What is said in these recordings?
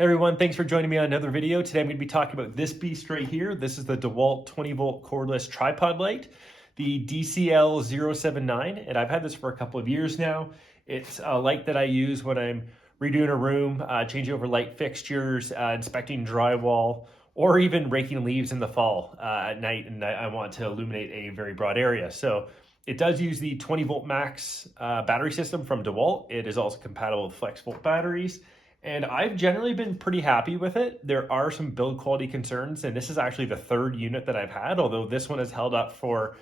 Hey everyone, thanks for joining me on another video. Today I'm going to be talking about this beast right here. This is the DeWalt 20V cordless tripod light, the DCL079, and I've had this for a couple of years now. It's a light that I use when I'm redoing a room, changing over light fixtures, inspecting drywall, or even raking leaves in the fall at night, and I want to illuminate a very broad area. So it does use the 20V MAX battery system from DeWalt. It is also compatible with flex volt batteries. And I've generally been pretty happy with it. There are some build quality concerns, and this is actually the third unit that I've had, although this one has held up for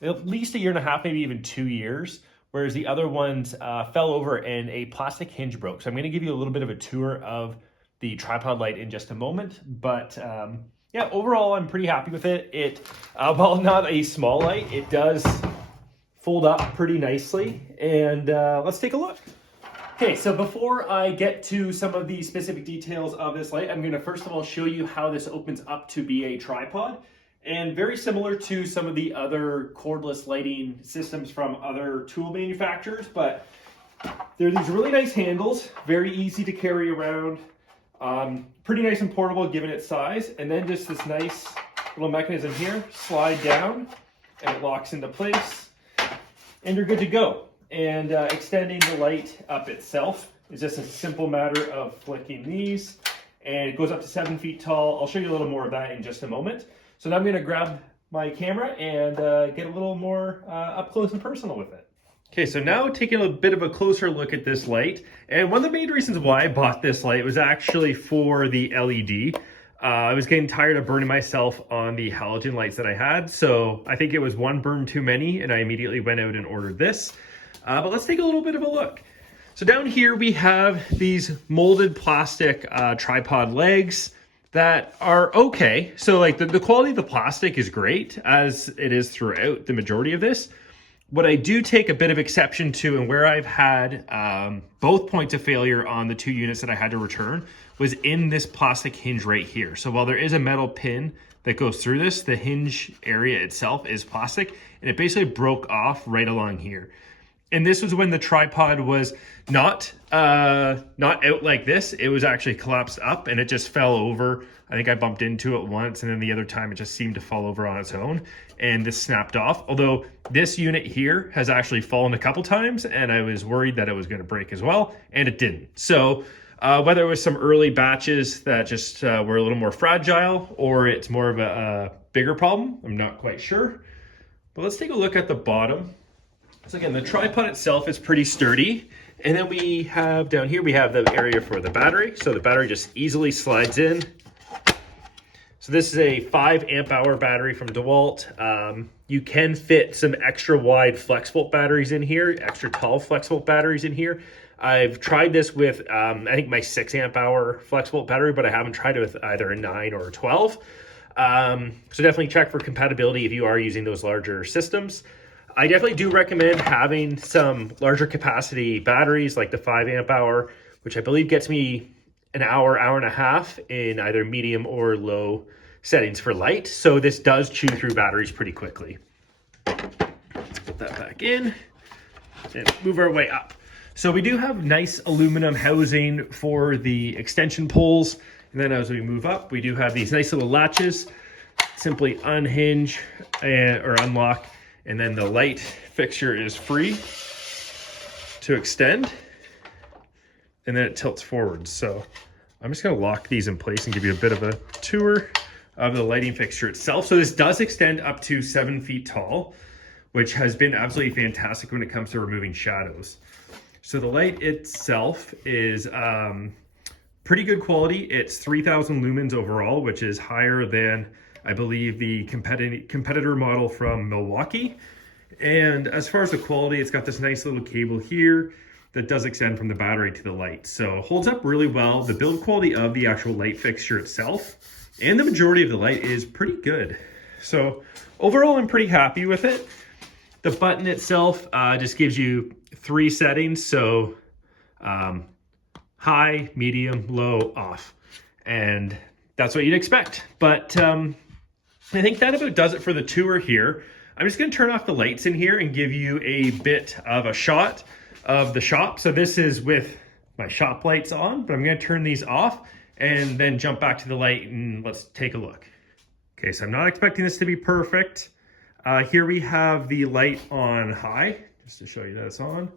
at least a year and a half, maybe even 2 years, whereas the other ones fell over and a plastic hinge broke. So I'm going to give you a little bit of a tour of the tripod light in just a moment, but yeah, overall I'm pretty happy with it. While not a small light, it does fold up pretty nicely, and let's take a look. Okay, so before I get to some of the specific details of this light, I'm going to first of all show you how this opens up to be a tripod. And very similar to some of the other cordless lighting systems from other tool manufacturers, but there are these really nice handles, very easy to carry around, pretty nice and portable given its size, and then just this nice little mechanism here, slide down, and it locks into place, and you're good to go. And extending the light up itself is just a simple matter of flicking these, and it goes up to 7 feet tall. I'll show you a little more of that in just a moment. So now I'm going to grab my camera and get a little more up close and personal with it. Okay, so now taking a bit of a closer look at this light, and one of the main reasons why I bought this light was actually for the LED. I was getting tired of burning myself on the halogen lights that I had, so I think it was one burn too many, and I immediately went out and ordered this. But let's take a little bit of a look. So down here we have these molded plastic tripod legs that are okay. So like the quality of the plastic is great, as it is throughout the majority of this. What I do take a bit of exception to, and where I've had both points of failure on the 2 units that I had to return, was in this plastic hinge right here. So while there is a metal pin that goes through this, the hinge area itself is plastic, and it basically broke off right along here. And this was when the tripod was not out like this. It was actually collapsed up, and it just fell over. I think I bumped into it once, and then the other time it just seemed to fall over on its own, and this snapped off. Although this unit here has actually fallen a couple times, and I was worried that it was going to break as well, and it didn't. So whether it was some early batches that just were a little more fragile, or it's more of a bigger problem, I'm not quite sure. But let's take a look at the bottom. So again, the tripod itself is pretty sturdy. And then we have down here, we have the area for the battery. So the battery just easily slides in. So this is a 5 amp hour battery from DeWalt. You can fit some extra wide flex volt batteries in here, extra tall flex volt batteries in here. I've tried this with, I think my 6 amp hour flex volt battery, but I haven't tried it with either a 9 or a 12. So definitely check for compatibility if you are using those larger systems. I definitely do recommend having some larger capacity batteries like the 5 amp hour, which I believe gets me an hour, hour and a half in either medium or low settings for light. So this does chew through batteries pretty quickly. Let's put that back in and move our way up. So we do have nice aluminum housing for the extension poles. And then as we move up, we do have these nice little latches. Simply unhinge or unlock. And then the light fixture is free to extend, and then it tilts forward. So I'm just going to lock these in place and give you a bit of a tour of the lighting fixture itself. So this does extend up to 7 feet tall, which has been absolutely fantastic when it comes to removing shadows. So the light itself is pretty good quality. It's 3000 lumens overall, which is higher than I believe the competitor model from Milwaukee. And as far as the quality, it's got this nice little cable here that does extend from the battery to the light. So holds up really well. The build quality of the actual light fixture itself and the majority of the light is pretty good. So overall, I'm pretty happy with it. The button itself just gives you 3 settings. So high, medium, low, off. And that's what you'd expect. But I think that about does it for the tour here. I'm just going to turn off the lights in here and give you a bit of a shot of the shop. So this is with my shop lights on, but I'm going to turn these off and then jump back to the light and let's take a look. Okay, so I'm not expecting this to be perfect. Here we have the light on high, just to show you that it's on.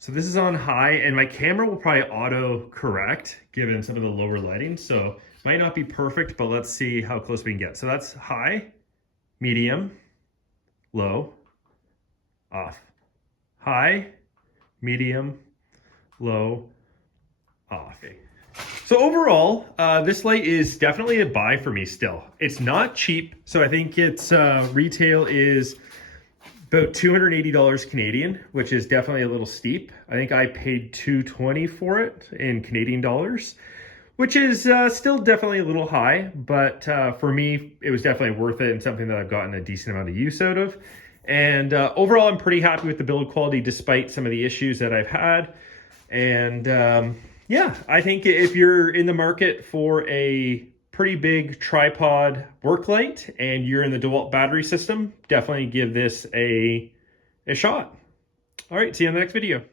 So this is on high, and my camera will probably auto correct given some of the lower lighting. So it might not be perfect, but let's see how close we can get. So that's high, medium, low, off. High, medium, low, off. Okay. So overall, this light is definitely a buy for me still. It's not cheap, so I think its retail is about $280 Canadian, which is definitely a little steep. I think I paid $220 for it in Canadian dollars, which is still definitely a little high, but for me, it was definitely worth it and something that I've gotten a decent amount of use out of. And overall, I'm pretty happy with the build quality despite some of the issues that I've had. And yeah, I think if you're in the market for a pretty big tripod work light and you're in the DeWalt battery system, definitely give this a shot. All right, see you in the next video.